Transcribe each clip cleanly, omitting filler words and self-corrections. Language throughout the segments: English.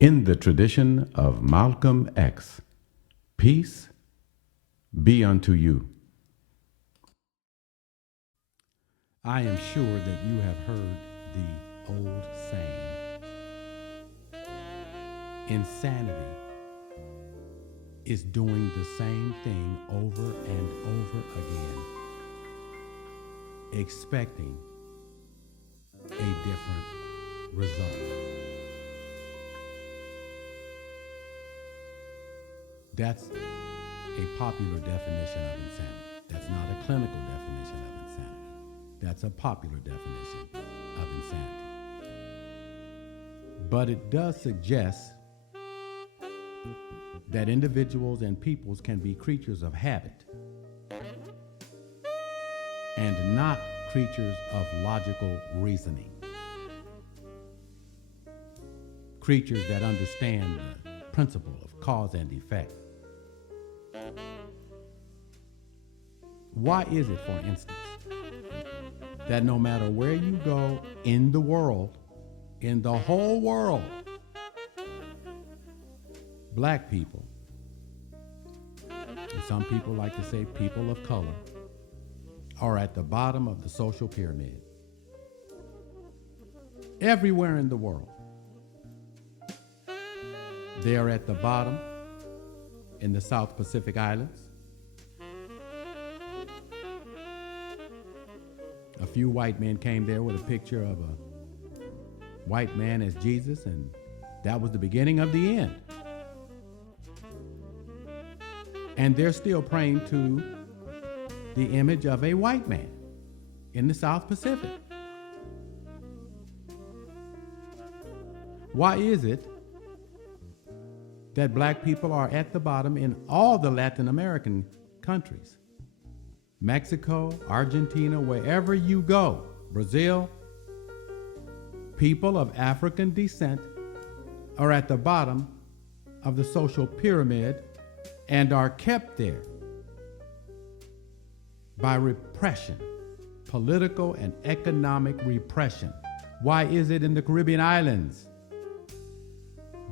In the tradition of Malcolm X, peace be unto you. I am sure that you have heard the old saying, insanity is doing the same thing over and over again, expecting a different result. That's a popular definition of insanity. That's not a clinical definition of insanity. That's a popular definition of insanity. But it does suggest that individuals and peoples can be creatures of habit and not creatures of logical reasoning. Creatures that understand the principle of cause and effect. Why is it, for instance, that no matter where you go in the world, in the whole world, black people, and some people like to say people of color, are at the bottom of the social pyramid? Everywhere in the world, they are at the bottom in the South Pacific Islands. A few white men came there with a picture of a white man as Jesus, and that was the beginning of the end. And they're still praying to the image of a white man in the South Pacific. Why is it that black people are at the bottom in all the Latin American countries? Mexico, Argentina, wherever you go, Brazil, people of African descent are at the bottom of the social pyramid and are kept there by repression, political and economic repression. Why is it in the Caribbean islands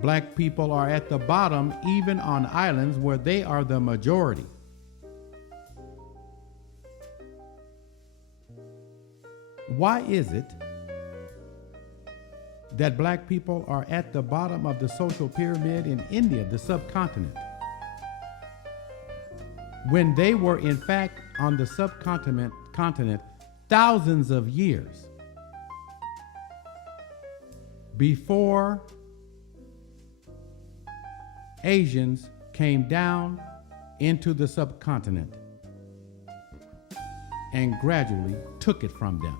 black people are at the bottom, even on islands where they are the majority? Why is it that black people are at the bottom of the social pyramid in India, the subcontinent, when they were in fact on the subcontinent thousands of years before Asians came down into the subcontinent and gradually took it from them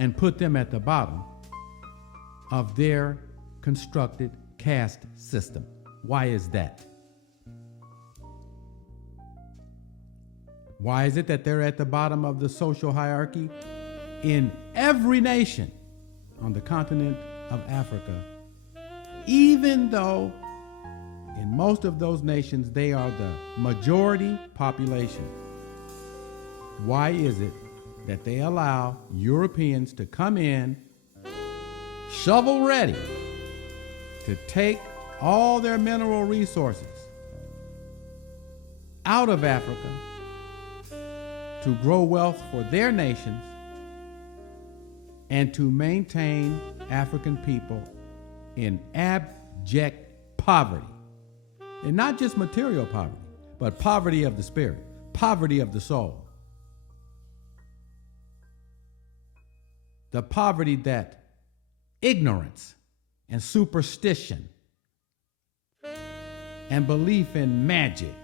and put them at the bottom of their constructed caste system? Why is that? Why is it that they're at the bottom of the social hierarchy in every nation on the continent of Africa, even though in most of those nations they are the majority population? Why is it that they allow Europeans to come in, shovel ready, to take all their mineral resources out of Africa to grow wealth for their nations and to maintain African people in abject poverty? And not just material poverty, but poverty of the spirit, poverty of the soul. The poverty that ignorance and superstition and belief in magic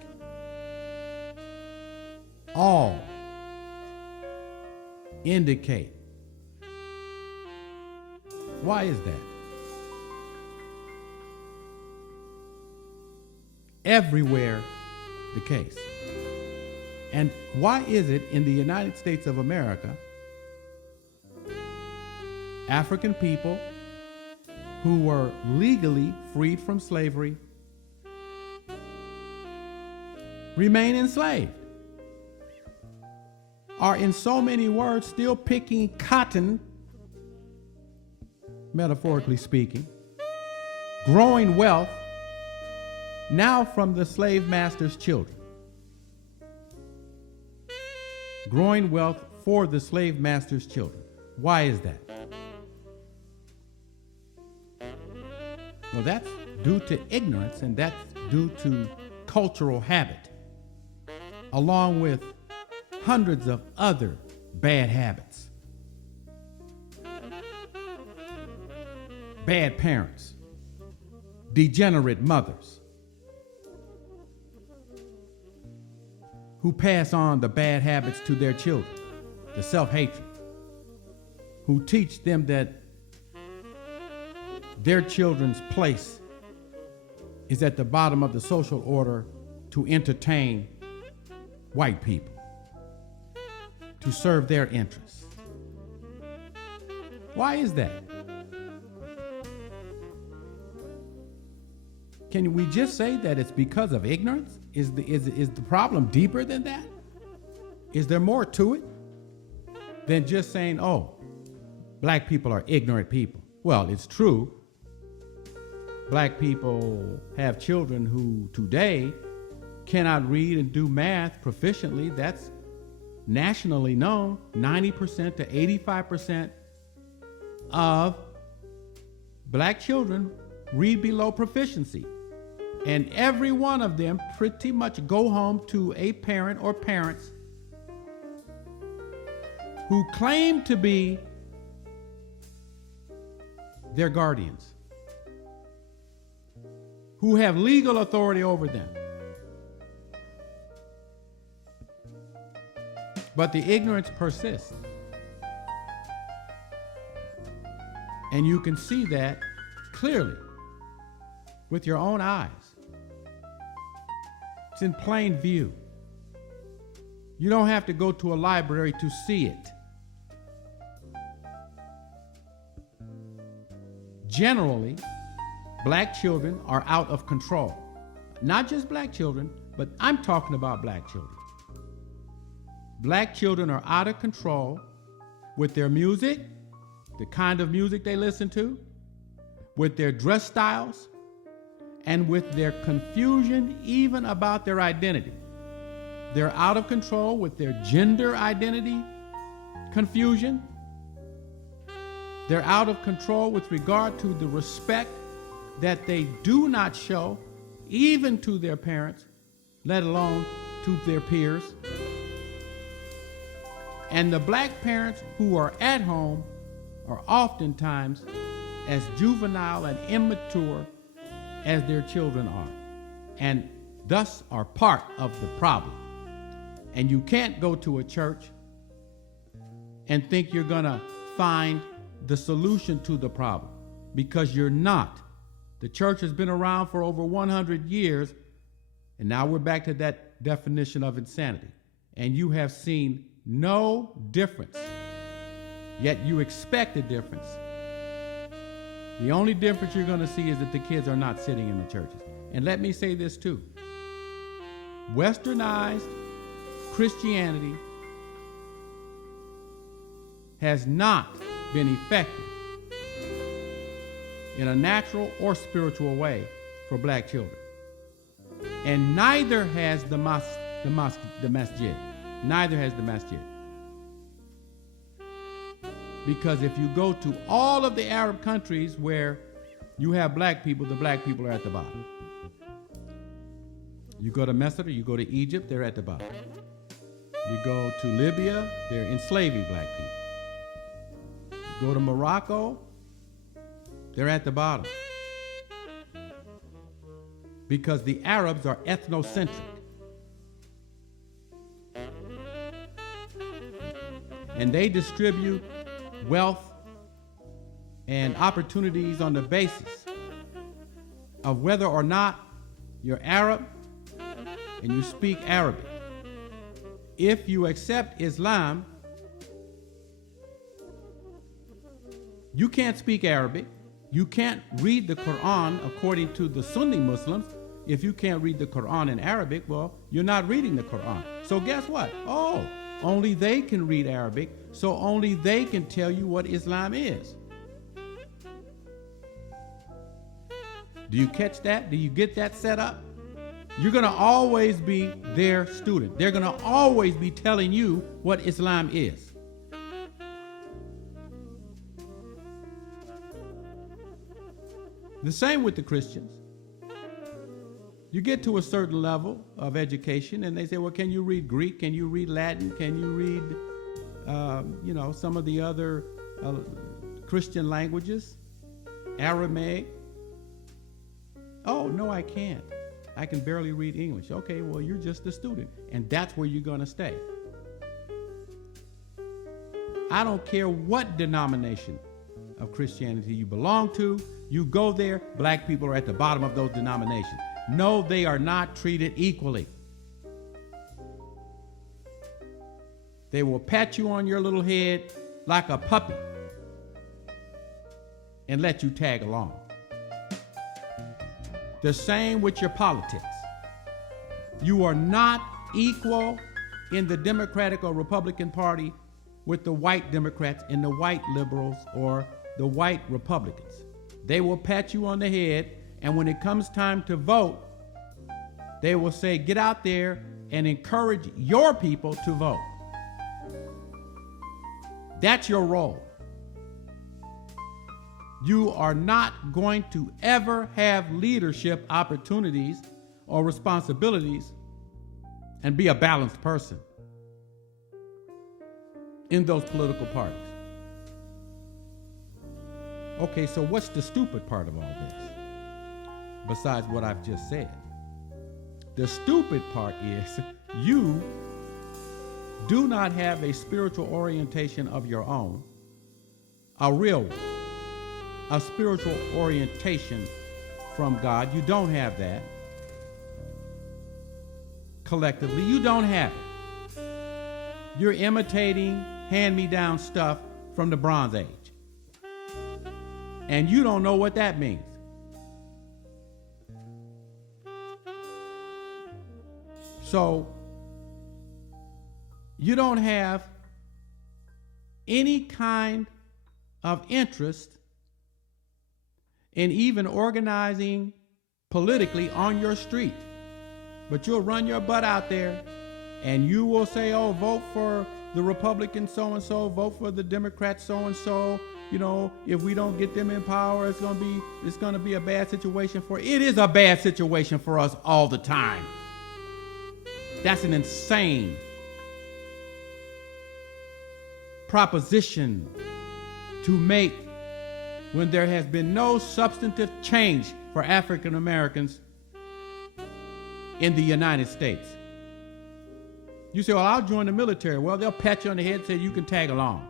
all indicate. Why is that? Everywhere the case. And why is it in the United States of America, African people who were legally freed from slavery remain enslaved, are in so many words still picking cotton, metaphorically speaking, growing wealth now from the slave master's children. Growing wealth for the slave master's children. Why is that? Well, that's due to ignorance, and that's due to cultural habit, along with hundreds of other bad habits. Bad parents, degenerate mothers who pass on the bad habits to their children, the self-hatred, who teach them that their children's place is at the bottom of the social order to entertain white people, to serve their interests. Why is that? Can we just say that it's because of ignorance? Is the problem deeper than that? Is there more to it than just saying, oh, black people are ignorant people? Well, it's true. Black people have children who today cannot read and do math proficiently. That's nationally known. 90% to 85% of black children read below proficiency. And every one of them pretty much go home to a parent or parents who claim to be their guardians, who have legal authority over them. But the ignorance persists. And you can see that clearly with your own eyes. It's in plain view. You don't have to go to a library to see it. Generally, black children are out of control. Not just black children, but I'm talking about black children. Black children are out of control with their music, the kind of music they listen to, with their dress styles, and with their confusion even about their identity. They're out of control with their gender identity confusion. They're out of control with regard to the respect that they do not show even to their parents, let alone to their peers. And the black parents who are at home are oftentimes as juvenile and immature as their children are, and thus are part of the problem. And you can't go to a church and think you're gonna find the solution to the problem, because you're not. The church has been around for over 100 years, and now we're back to that definition of insanity. And you have seen no difference, yet you expect a difference. The only difference you're going to see is that the kids are not sitting in the churches. And let me say this too. Westernized Christianity has not been effective in a natural or spiritual way for black children. And neither has the masjid. Neither has the masjid. Because if you go to all of the Arab countries where you have black people, the black people are at the bottom. You go to Misr, you go to Egypt, they're at the bottom. You go to Libya, they're enslaving black people. You go to Morocco, they're at the bottom. Because the Arabs are ethnocentric. And they distribute wealth and opportunities on the basis of whether or not you're Arab and you speak Arabic. If you accept Islam, you can't speak Arabic. You can't read the Quran according to the Sunni Muslims. If you can't read the Quran in Arabic, well, you're not reading the Quran. So guess what? Oh, only they can read Arabic, so only they can tell you what Islam is. Do you catch that? Do you get that set up? You're going to always be their student. They're going to always be telling you what Islam is. The same with the Christians. You get to a certain level of education and they say, well, can you read Greek? Can you read Latin? Can you read, some of the other Christian languages? Aramaic? Oh, no, I can't. I can barely read English. Okay, well, you're just a student, and that's where you're going to stay. I don't care what denomination of Christianity you belong to. You go there, black people are at the bottom of those denominations. No, they are not treated equally. They will pat you on your little head like a puppy and let you tag along. The same with your politics. You are not equal in the Democratic or Republican Party with the white Democrats and the white liberals or the white Republicans. They will pat you on the head, and when it comes time to vote, they will say, get out there and encourage your people to vote. That's your role. You are not going to ever have leadership opportunities or responsibilities and be a balanced person in those political parties. Okay, so what's the stupid part of all this? Besides what I've just said. The stupid part is you do not have a spiritual orientation of your own, a real one, a spiritual orientation from God. You don't have that. Collectively, you don't have it. You're imitating hand-me-down stuff from the Bronze Age. And you don't know what that means. So, you don't have any kind of interest in even organizing politically on your street. But you'll run your butt out there and you will say, oh, vote for the Republican so-and-so, vote for the Democrat so-and-so. You know, if we don't get them in power, it's gonna be a bad situation for it. It is a bad situation for us all the time. That's an insane proposition to make when there has been no substantive change for African Americans in the United States. You say, well, I'll join the military. Well, they'll pat you on the head and say you can tag along.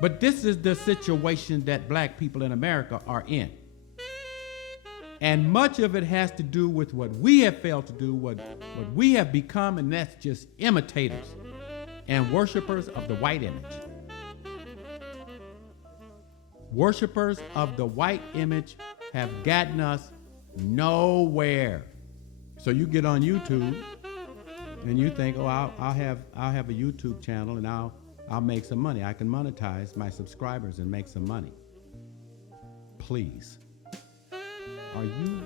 But this is the situation that black people in America are in. And much of it has to do with what we have failed to do, what we have become, and that's just imitators and worshipers of the white image. Worshipers of the white image have gotten us nowhere. So you get on YouTube and you think, oh, I'll have a YouTube channel and I'll make some money. I can monetize my subscribers and make some money. Please. Are you,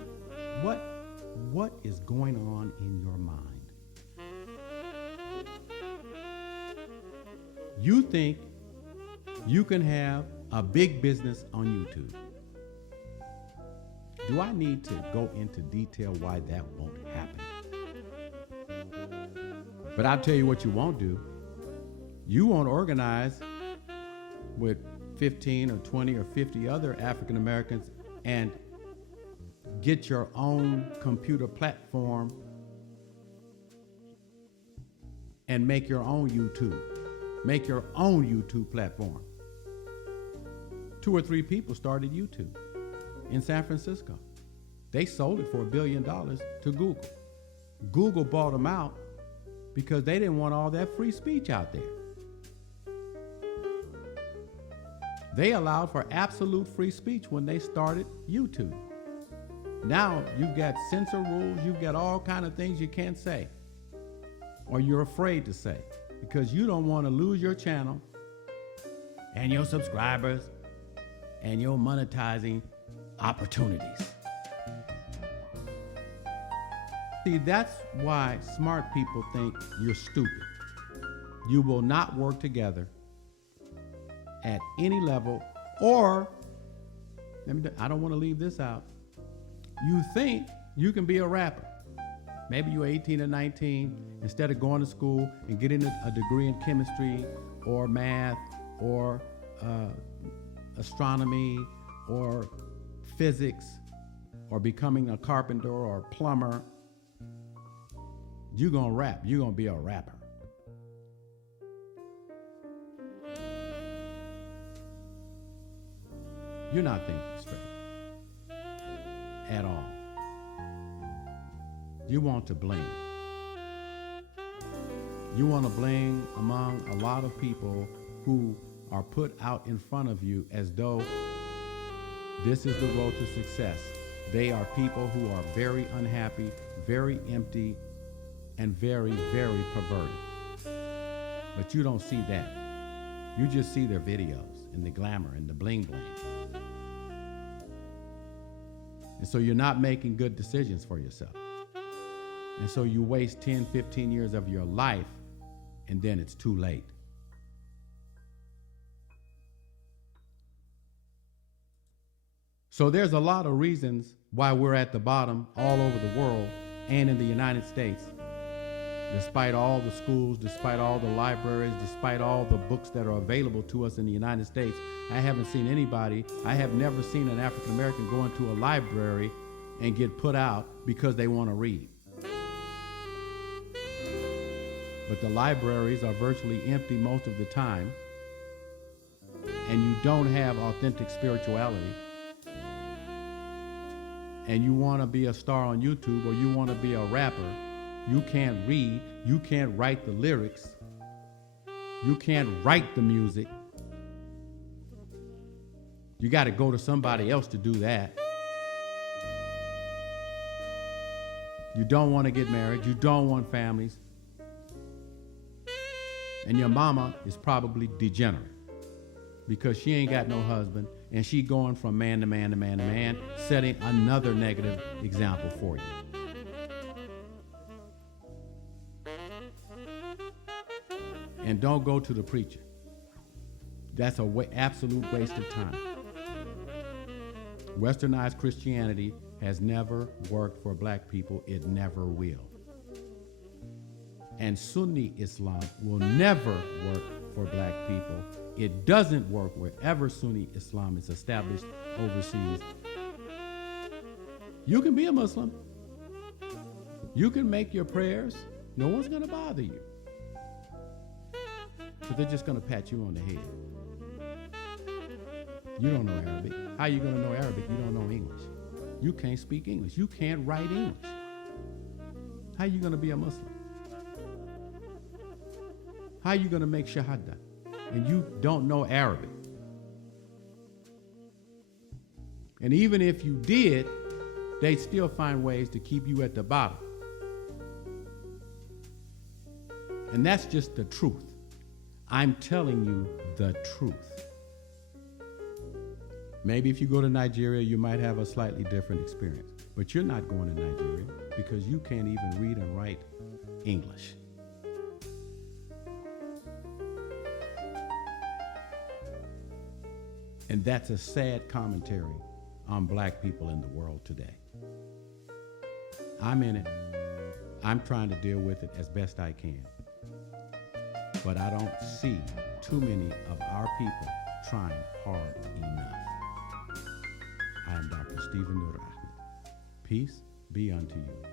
what is going on in your mind? You think you can have a big business on YouTube. Do I need to go into detail why that won't happen? But I'll tell you what you won't do. You won't organize with 15 or 20 or 50 other African Americans and get your own computer platform and make your own YouTube. Make your own YouTube platform. 2 or 3 people started YouTube in San Francisco. They sold it for $1 billion to Google. Google bought them out because they didn't want all that free speech out there. They allowed for absolute free speech when they started YouTube. Now you've got censor rules, you've got all kind of things you can't say or you're afraid to say. because you don't want to lose your channel and your subscribers and your monetizing opportunities. See, that's why smart people think you're stupid. You will not work together at any level, or I don't want to leave this out. You think you can be a rapper. Maybe you're 18 or 19. Instead of going to school and getting a degree in chemistry or math or astronomy or physics or becoming a carpenter or a plumber, you're going to rap. You're going to be a rapper. You're not thinking straight at all. You want to bling. You want to bling among a lot of people who are put out in front of you as though this is the road to success. They are people who are very unhappy, very empty, and very, very perverted. But you don't see that. You just see their videos and the glamour and the bling bling. And so you're not making good decisions for yourself. And so you waste 10, 15 years of your life, and then it's too late. So there's a lot of reasons why we're at the bottom all over the world and in the United States. Despite all the schools, despite all the libraries, despite all the books that are available to us in the United States, I haven't seen anybody, I have never seen an African American go into a library and get put out because they want to read. But the libraries are virtually empty most of the time, and you don't have authentic spirituality, and you want to be a star on YouTube or you want to be a rapper, you can't read, you can't write the lyrics, you can't write the music. You got to go to somebody else to do that. You don't want to get married, you don't want families. And your mama is probably degenerate because she ain't got no husband and she going from man to man to man to man, setting another negative example for you. And don't go to the preacher. That's an absolute waste of time. Westernized Christianity has never worked for black people. It never will. And Sunni Islam will never work for black people. It doesn't work wherever Sunni Islam is established overseas. You can be a Muslim. You can make your prayers. No one's going to bother you. But they're just going to pat you on the head. You don't know Arabic. How are you going to know Arabic? You don't know English. You can't speak English. You can't write English. How are you going to be a Muslim? How are you going to make shahada? And you don't know Arabic. And even if you did, they'd still find ways to keep you at the bottom. And that's just the truth. I'm telling you the truth. Maybe if you go to Nigeria, you might have a slightly different experience. But you're not going to Nigeria because you can't even read and write English. And that's a sad commentary on black people in the world today. I'm in it. I'm trying to deal with it as best I can. But I don't see too many of our people trying hard enough. I am Dr. Stephen Nur Ahmed. Peace be unto you.